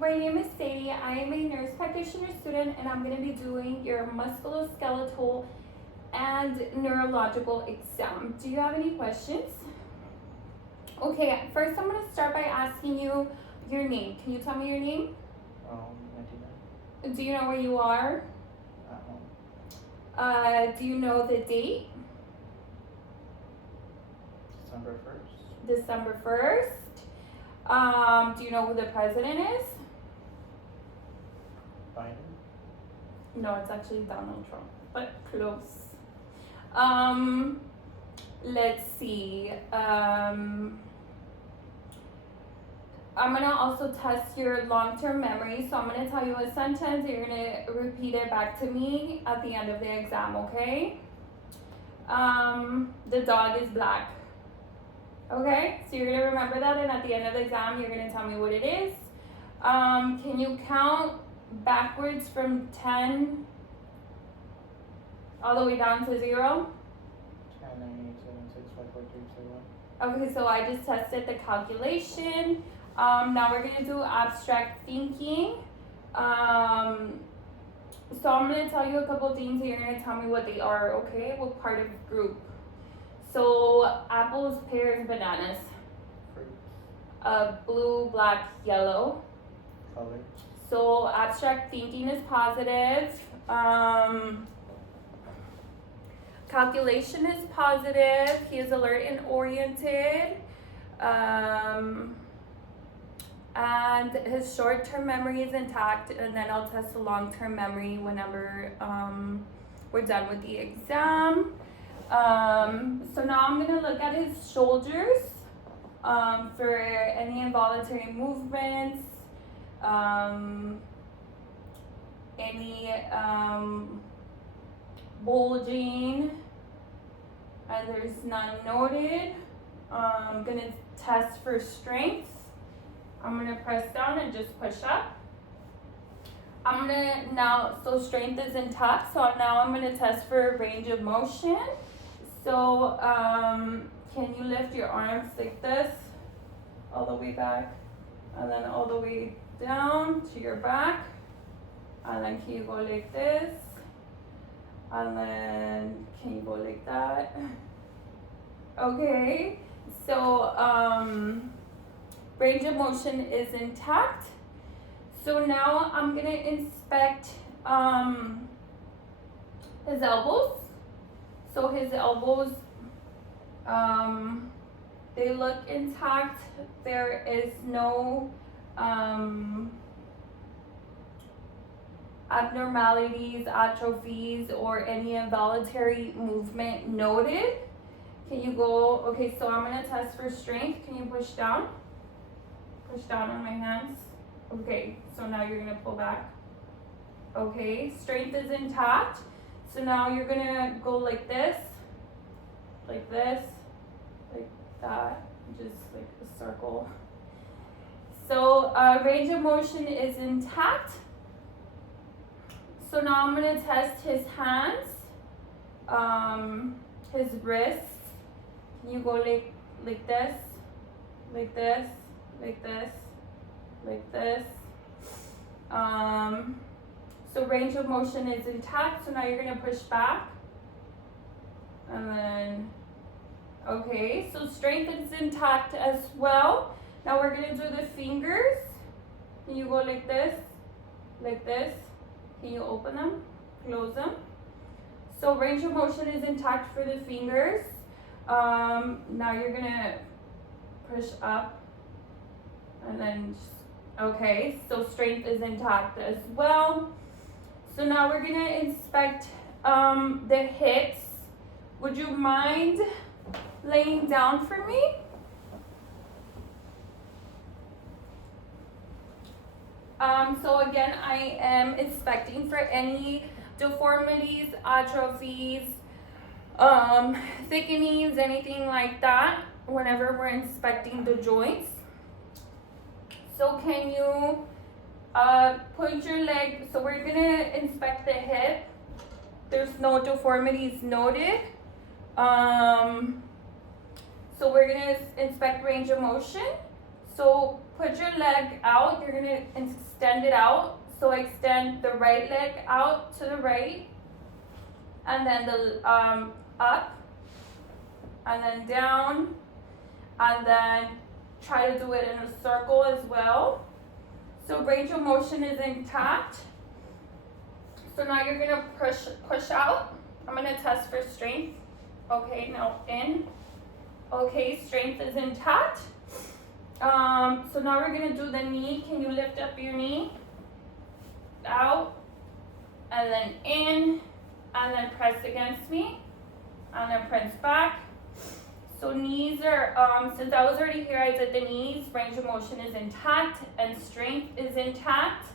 my name is Sadie. I am a nurse practitioner student and I'm going to be doing your musculoskeletal and neurological exam. Do you have any questions? Okay, first I'm going to start by asking you your name. Can you tell me your name? Medina. Do you know where you are? At home. Do you know the date? December 1st. December 1st. Do you know who the president is? Biden. No, it's actually Donald Trump, but close. Let's see. I'm gonna also test your long-term memory. So I'm gonna tell you a sentence. You're gonna repeat it back to me at the end of the exam, okay? The dog is black. Okay, so you're gonna remember that, and at the end of the exam, you're gonna tell me what it is. Can you count backwards from 10 all the way down to 0? 10, 9, 8, 7, 6, 5, 4, 3, 2, 1. Okay, so I just tested the calculation. Now we're gonna do abstract thinking. So I'm gonna tell you a couple things and you're gonna tell me what they are, okay? What part of group. So apples, pears, bananas. Fruits. Blue, black, yellow. Color. So abstract thinking is positive. Calculation is positive. He is alert and oriented. And his short-term memory is intact, and then I'll test the long-term memory whenever we're done with the exam. So now I'm gonna look at his shoulders for any involuntary movements, any bulging, and there's none noted. I'm gonna test for strength. I'm gonna press down and just push up. I'm gonna now, so strength is intact, so now I'm gonna test for range of motion. So can you lift your arms like this, all the way back, and then all the way down to your back, and then can you go like this, and then can you go like that? Okay, so range of motion is intact. So now I'm gonna inspect his elbows. So his elbows, they look intact. There is no abnormalities, atrophies, or any involuntary movement noted. Can you go, okay, so I'm gonna test for strength. Can you push down? Push down on my hands. Okay, so now you're gonna pull back. Okay, strength is intact. So now you're gonna go like this, like that, just like a circle. So range of motion is intact. So now I'm gonna test his hands, his wrists. Can you go like this, like this, like this, like this? So range of motion is intact. So now you're gonna push back, and then, okay, so strength is intact as well. Now we're gonna do the fingers. Can you go like this, like this? Can you open them, close them? So range of motion is intact for the fingers. Now you're gonna push up, and then, okay, so strength is intact as well. So now we're gonna inspect the hips. Would you mind laying down for me? So again, I am inspecting for any deformities, atrophies, thickenings, anything like that whenever we're inspecting the joints. So can you point your leg? So we're gonna inspect the hip. There's no deformities noted. So we're gonna inspect range of motion. So put your leg out. You're gonna extend it out. So extend the right leg out to the right, and then the up, and then down, and then try to do it in a circle as well. So range of motion is intact. So now you're gonna push out. I'm gonna test for strength. Okay, now in. Okay, strength is intact. So now we're gonna do the knee. Can you lift up your knee? Out, and then in, and then press against me, and then press back. So knees are, since I was already here, I did the knees. Range of motion is intact, and strength is intact.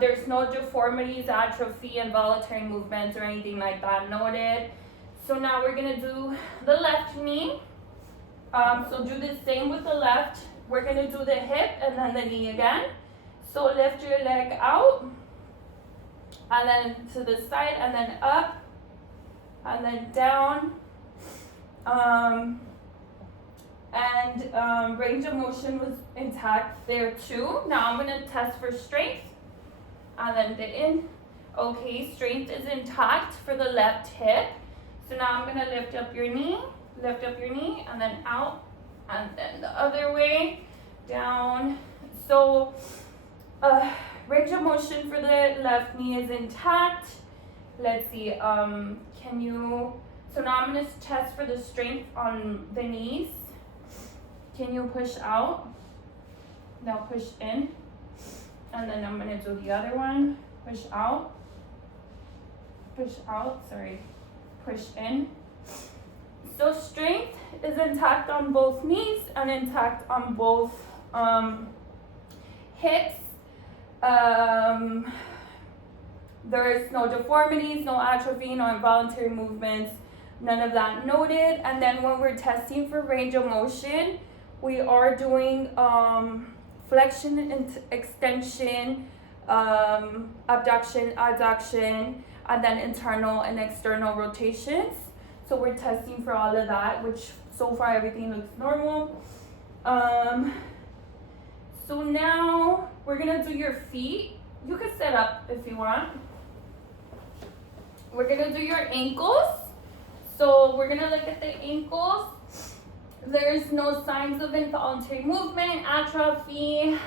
There's no deformities, atrophy, involuntary movements, or anything like that noted. So now we're gonna do the left knee. So do the same with the left. We're gonna do the hip and then the knee again. So lift your leg out, and then to the side, and then up, and then down. Range of motion was intact there too. Now I'm gonna test for strength, and then the in. Okay, strength is intact for the left hip. So now I'm gonna lift up your knee, and then out, and then the other way, down. So range of motion for the left knee is intact. Let's see, so now I'm gonna test for the strength on the knees. Can you push out? Now push in. And then I'm gonna do the other one. Push out, sorry, push in. So strength is intact on both knees and intact on both hips. There's no deformities, no atrophy, no involuntary movements, none of that noted. And then when we're testing for range of motion, we are doing flexion and extension, abduction, adduction, and then internal and external rotations. So we're testing for all of that, which so far everything looks normal. So now we're gonna do your feet. You can sit up if you want. We're gonna do your ankles. So we're gonna look at the ankles. There's no signs of involuntary movement, atrophy,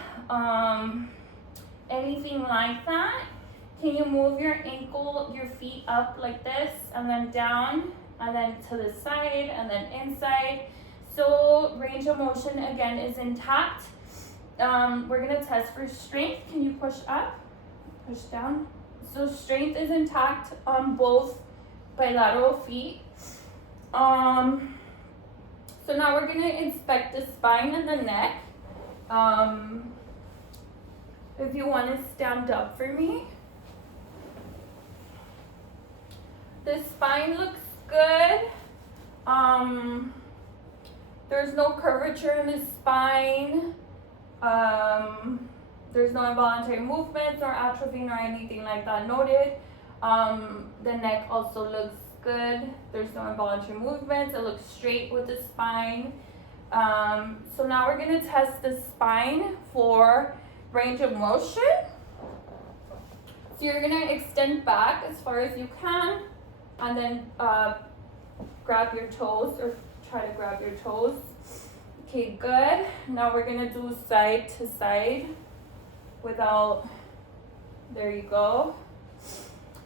anything like that. Can you move your feet up like this, and then down, and then to the side, and then inside? So range of motion again is intact. We're gonna test for strength. Can you push up, push down? So strength is intact on both bilateral feet. So now we're gonna inspect the spine and the neck. If you wanna stand up for me. The spine looks good. There's no curvature in the spine. There's no involuntary movements or atrophy or anything like that noted. The neck also looks good. There's no involuntary movements. It looks straight with the spine. So now we're gonna test the spine for range of motion. So you're gonna extend back as far as you can, and then grab your toes, or try to grab your toes. Okay, good. Now we're gonna do side to side without, there you go.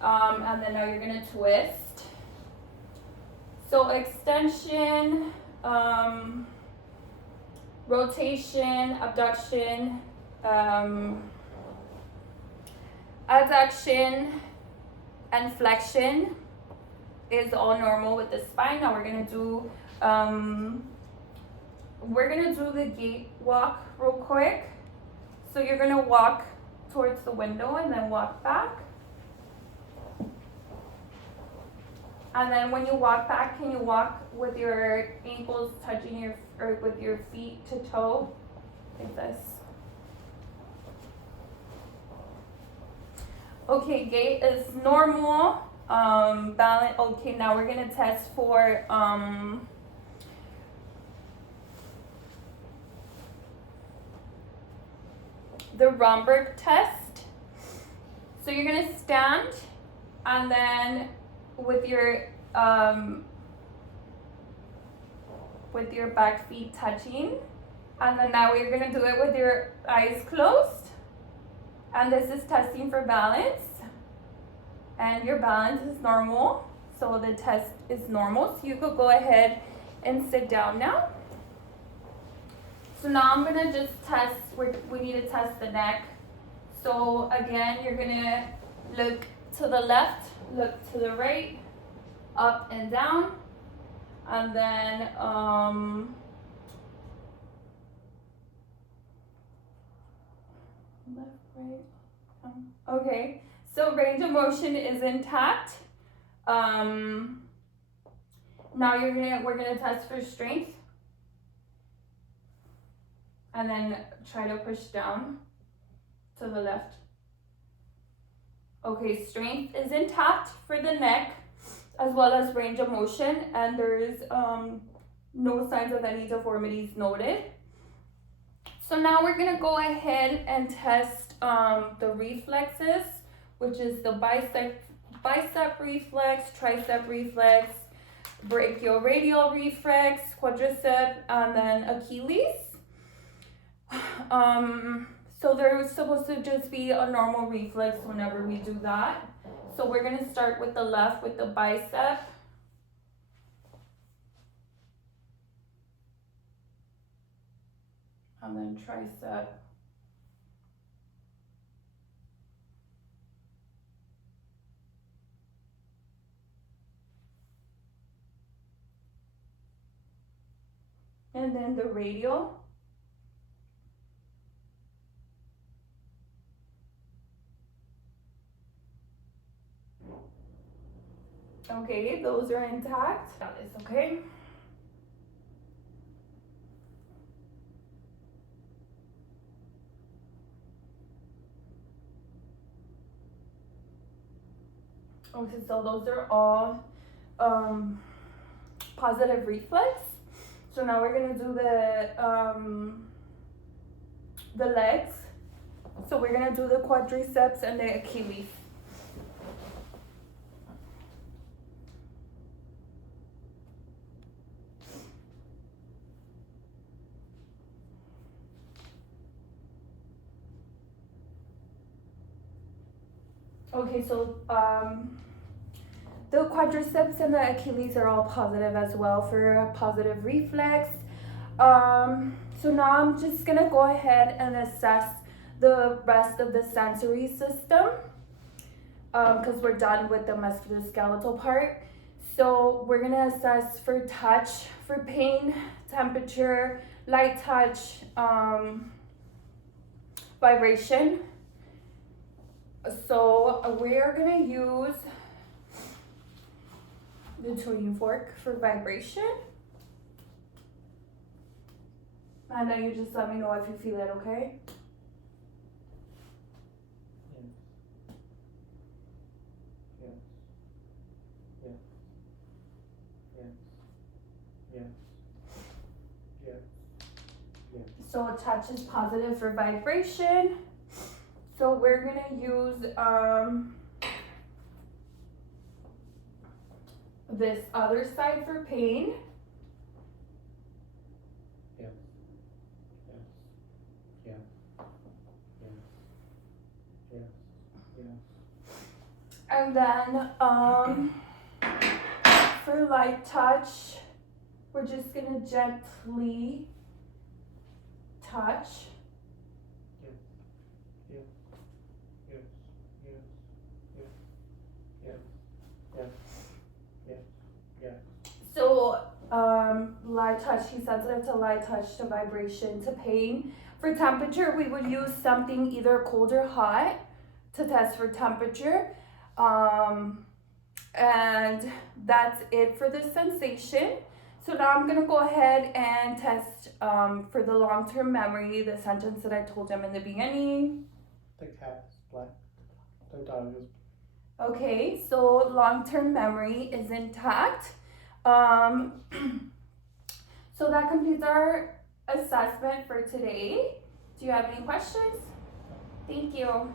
And then now you're gonna twist. So extension, rotation, abduction, adduction, and flexion is all normal with the spine. Now we're gonna do the gait walk real quick. So you're gonna walk towards the window and then walk back. And then when you walk back, can you walk with your ankles touching or with your feet to toe, like this? Okay, gait is normal. Balance. Okay, now we're gonna test for the Romberg test. So you're gonna stand, and then with your back feet touching, and then now we're gonna do it with your eyes closed. And this is testing for balance, and your balance is normal, so the test is normal. So you could go ahead and sit down now. So now I'm gonna just test, we need to test the neck. So again, you're gonna look to the left, look to the right, up and down, and then left, right, okay. So range of motion is intact. Now we're gonna test for strength, and then try to push down to the left. Okay, strength is intact for the neck, as well as range of motion, and there is no signs of any deformities noted. So now we're gonna go ahead and test the reflexes, which is the bicep reflex, tricep reflex, brachioradial reflex, quadricep, and then Achilles. So there's supposed to just be a normal reflex whenever we do that. So we're gonna start with the left with the bicep. And then tricep. And then the radial. Okay, those are intact. That is okay. Okay, so those are all positive reflex. So now we're gonna do the legs. So we're gonna do the quadriceps and the Achilles. Okay, so the quadriceps and the Achilles are all positive as well for a positive reflex. So now I'm just gonna go ahead and assess the rest of the sensory system, because we're done with the musculoskeletal part. So we're gonna assess for touch, for pain, temperature, light touch, vibration. So we're gonna use the tuning fork for vibration. And then you just let me know if you feel it, okay? So touch is positive for vibration. So we're gonna use this other side for pain. And then for light touch, we're just gonna gently touch. So light touch, he's sensitive to light touch, to vibration, to pain. For temperature, we would use something either cold or hot to test for temperature. And that's it for the sensation. So now I'm gonna go ahead and test for the long-term memory, the sentence that I told him in the beginning. The cat is black. The dog is. Okay, so long-term memory is intact. So that completes our assessment for today. Do you have any questions? Thank you.